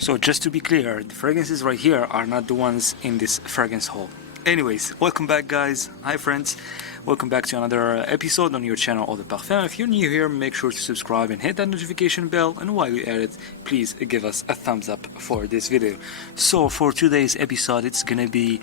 So just to be clear, the fragrances right here are not the ones in this fragrance haul. Anyways, welcome back guys. Hi friends. Welcome back to another episode on your channel Eau de Parfum. If you're new here, make sure to subscribe and hit that notification bell, and while you're at it, please give us a thumbs up for this video. So for today's episode, it's gonna be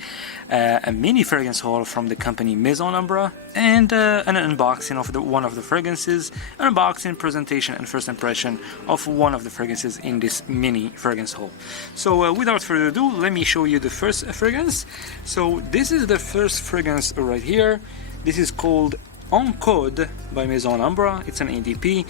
a mini fragrance haul from the company Maison Alhambra, and an unboxing of one of the fragrances, an unboxing, presentation and first impression of one of the fragrances in this mini fragrance haul. So without further ado, let me show you the first fragrance. So this is the first fragrance right here. This is called ENCODE by Maison Alhambra. It's an ADP.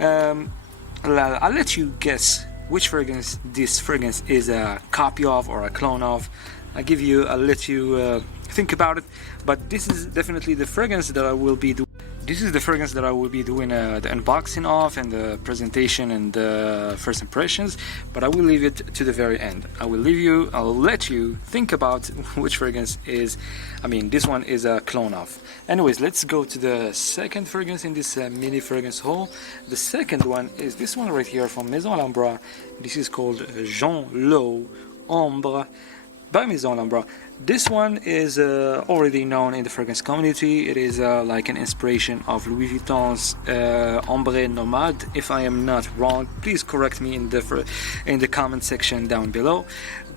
I'll let you guess which fragrance this fragrance is a copy of or a clone of. I'll let you think about it. But this is definitely the fragrance that I will be doing. This is the fragrance that I will be doing the unboxing of and the presentation and the first impressions, but I will leave it to the very end. I'll let you think about which fragrance this one is a clone of. Anyways, let's go to the second fragrance in this mini fragrance haul. The second one is this one right here from Maison Alhambra. This is called Jean L'Eau Ombre by Maison Alhambra. This one is already known in the fragrance community. It is like an inspiration of Louis Vuitton's Ombre Nomade. If I am not wrong, please correct me in the comment section down below.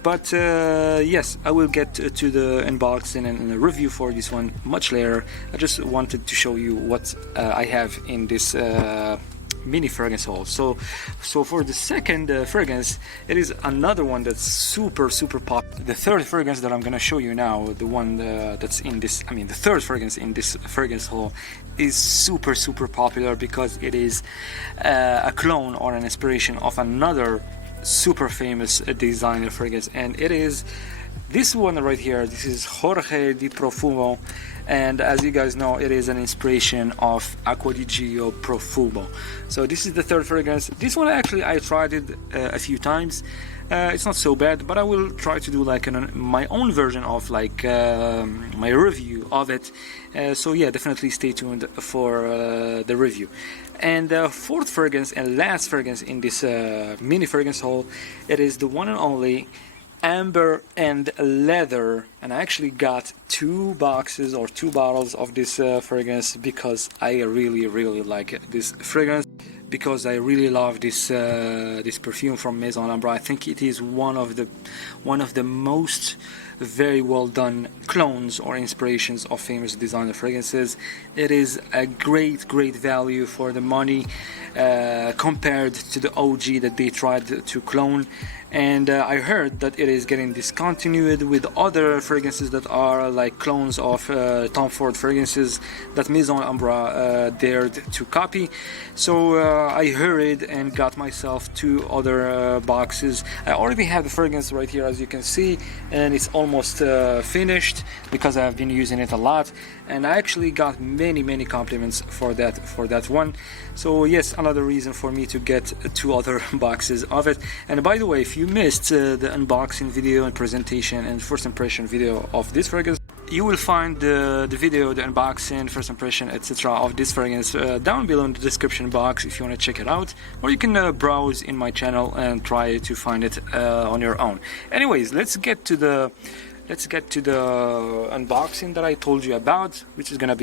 But yes, I will get to the unboxing and the review for this one much later. I just wanted to show you what I have in this mini fragrance haul. So for the second fragrance, it is another one that's super pop. The third fragrance that I'm gonna show you now, the one that's in this, the third fragrance in this fragrance haul, is super popular because it is a clone or an inspiration of another super famous designer fragrance, and it is this one right here. This is Jorge Di Profumo, and as you guys know, it is an inspiration of Acqua di Gio Profumo. So this is the third fragrance. This one actually I tried it a few times. It's not so bad, but I will try to do like my own version of like my review of it. So yeah, definitely stay tuned for the review. And the fourth fragrance and last fragrance in this mini fragrance haul, it is the one and only Amber and Leather, and I actually got 2 boxes or 2 bottles of this fragrance because I really like this fragrance, because I really love this this perfume from Maison Alhambra. I think it is one of the most very well done clones or inspirations of famous designer fragrances. It is a great value for the money compared to the OG that they tried to clone. And I heard that it is getting discontinued with other fragrances that are like clones of Tom Ford fragrances that Maison Alhambra dared to copy. So I hurried and got myself 2 other boxes. I already have the fragrance right here, as you can see, and it's almost finished because I've been using it a lot, and I actually got many compliments for that one. So yes, another reason for me to get 2 other boxes of it. And by the way, if you missed the unboxing video and presentation and first impression video of this fragrance, you will find the video, the unboxing, first impression, etc. of this fragrance down below in the description box if you want to check it out, or you can browse in my channel and try to find it on your own. Anyways, let's get to the unboxing that I told you about, which is gonna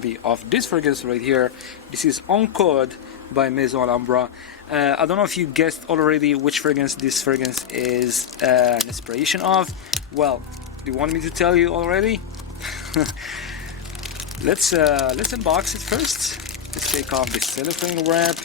be of this fragrance right here. This is ENCODE by Maison Alhambra. I don't know if you guessed already which fragrance this fragrance is an inspiration of. Well, do you want me to tell you already? Let's unbox it first. Let's take off the cellophane wrap.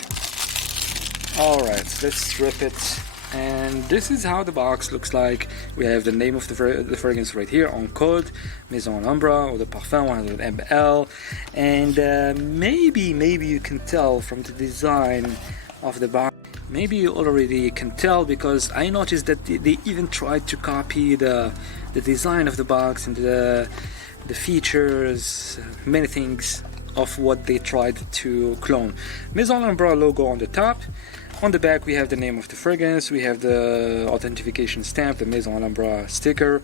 Alright, let's strip it. And this is how the box looks like. We have the name of the fragrance right here, ENCODE, Maison Alhambra, Eau de Parfum 100 ml. And maybe you can tell from the design of the box. Maybe you already can tell, because I noticed that they even tried to copy the design of the box and the features, many things of what they tried to clone. Maison Alhambra logo on the top. On the back we have the name of the fragrance, we have the authentication stamp, the Maison Alhambra sticker,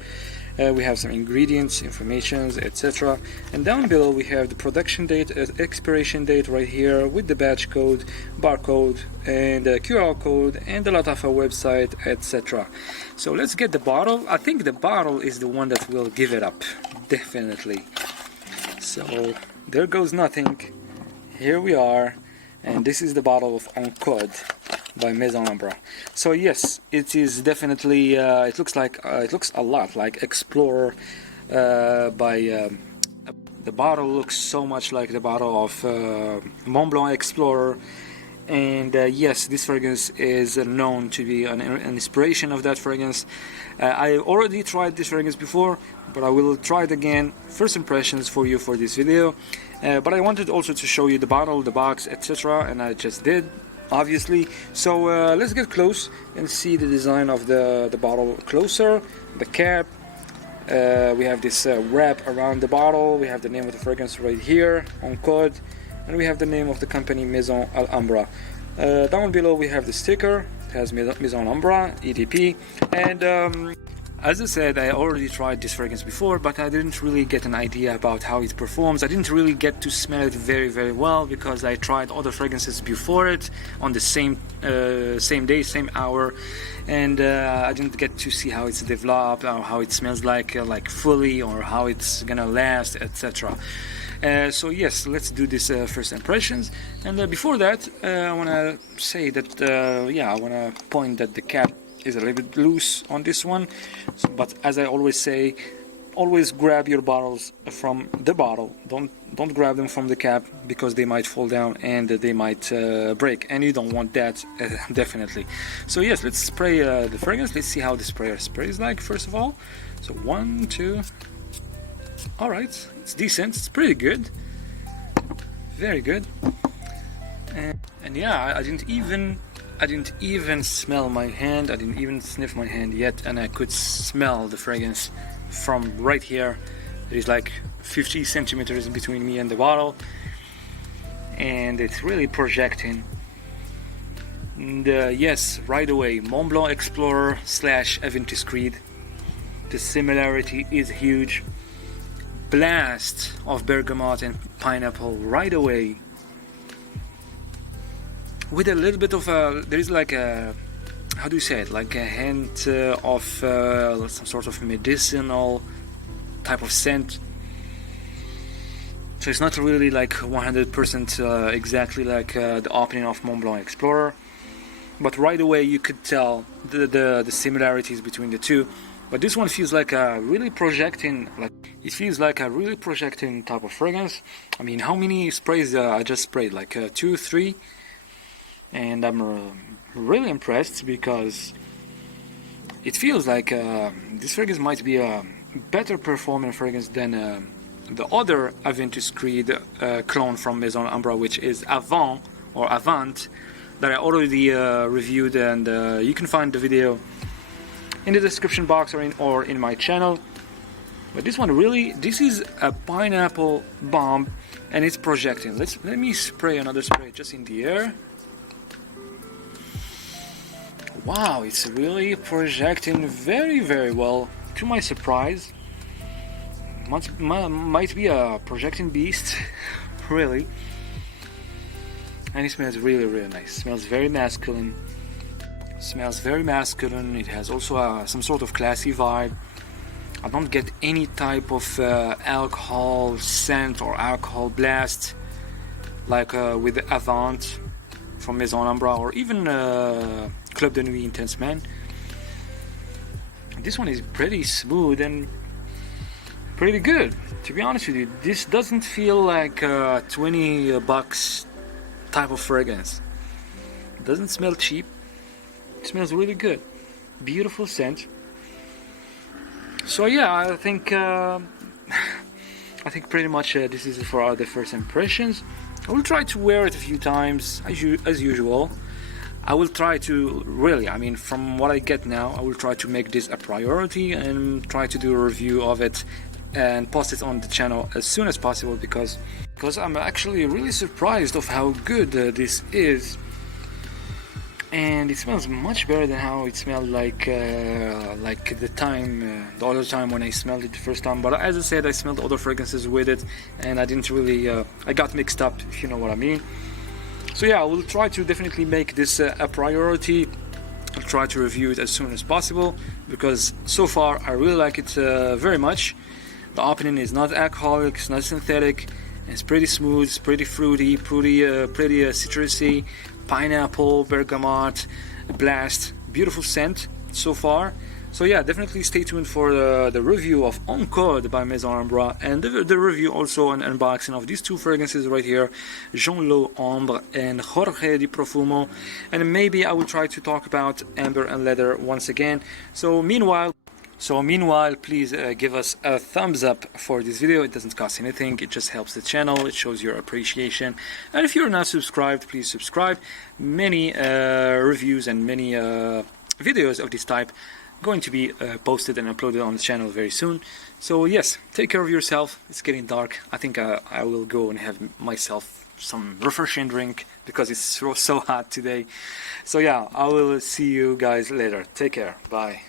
we have some ingredients, informations, etc. And down below we have the production date, expiration date right here with the batch code, barcode, and QR code, and the Latafa website, etc. So let's get the bottle. I think the bottle is the one that will give it up, definitely. So there goes nothing. Here we are, and this is the bottle of ENCODE by Maison Alhambra. So yes, it is definitely. It looks a lot like Explorer. The bottle looks so much like the bottle of Mont Blanc Explorer. And yes, this fragrance is known to be an inspiration of that fragrance. I already tried this fragrance before, but I will try it again. First impressions for you for this video. But I wanted also to show you the bottle, the box, etc. And I just did, obviously. So let's get close and see the design of the bottle closer. The cap. We have this wrap around the bottle. We have the name of the fragrance right here, ENCODE. And we have the name of the company, Maison Alhambra. Down below we have the sticker. It has Maison Alhambra, EDP. And as I said, I already tried this fragrance before, but I didn't really get an idea about how it performs. I didn't really get to smell it very well because I tried other fragrances before it on the same day, same hour, and I didn't get to see how it's developed or how it smells like fully, or how it's gonna last, etc. So yes, let's do this first impressions. And before that, I want to say that I want to point that the cap is a little bit loose on this one. But as I always say, always grab your bottles from the bottle. Don't grab them from the cap, because they might fall down and they might break, and you don't want that, definitely. So yes, let's spray the fragrance. Let's see how the sprayer sprays like first of all. So 1, 2. All right, it's decent. It's pretty good. Very good. And yeah, I didn't even smell my hand. I didn't even sniff my hand yet, and I could smell the fragrance from right here. There is like 50 centimeters between me and the bottle, and it's really projecting. And yes, right away, Mont Blanc Explorer / Aventus Creed. The similarity is huge. Blast of bergamot and pineapple right away, with a little bit of there is like a, how do you say it, like a hint of some sort of medicinal type of scent. So it's not really like 100% exactly like the opening of Mont Blanc Explorer, but right away you could tell the similarities between the two. But this one feels like a really projecting, it feels like a really projecting type of fragrance. I mean, how many sprays I just sprayed? Like 2, 3, and I'm really impressed, because it feels like this fragrance might be a better performing fragrance than the other Aventus Creed clone from Maison Alhambra, which is Avant, that I already reviewed, and you can find the video in the description box or in my channel. But this one really, this is a pineapple bomb, and it's projecting. Let me spray another spray just in the air. Wow, it's really projecting very well, to my surprise. Might be a projecting beast, really. And it smells really nice. Smells very masculine. It has also some sort of classy vibe. I don't get any type of alcohol scent or alcohol blast like with the Avant from Maison Alhambra, or even Club de Nuit Intense Man. This one is pretty smooth and pretty good, to be honest with you. This doesn't feel like a $20 type of fragrance. It doesn't smell cheap. It smells really good. Beautiful scent. So yeah, I think pretty much this is for the first impressions. I will try to wear it a few times as usual. I will try to really, I mean, from what I get now, I will try to make this a priority and try to do a review of it and post it on the channel as soon as possible, because I'm actually really surprised of how good this is. and it smells much better than how it smelled like the other time when I smelled it the first time. But as I said, I smelled other fragrances with it, and I didn't really I got mixed up, if you know what I mean. So yeah, I will try to definitely make this a priority. I'll try to review it as soon as possible, because so far I really like it very much. The opening is not alcoholic, it's not synthetic, it's pretty smooth, it's pretty fruity, pretty citrusy, pineapple, bergamot, blast, beautiful scent so far. So yeah, definitely stay tuned for the review of ENCODE by Maison Alhambra, and the review also an unboxing of these two fragrances right here, Maison Alhambra and Jorge Di Profumo, and maybe I will try to talk about amber and leather once again. So meanwhile, please give us a thumbs up for this video. It doesn't cost anything, it just helps the channel, it shows your appreciation. And if you're not subscribed, please subscribe. Many reviews and many videos of this type going to be posted and uploaded on the channel very soon. So yes, take care of yourself. It's getting dark. I think I will go and have myself some refreshing drink because it's so hot today. So yeah, I will see you guys later. Take care. Bye.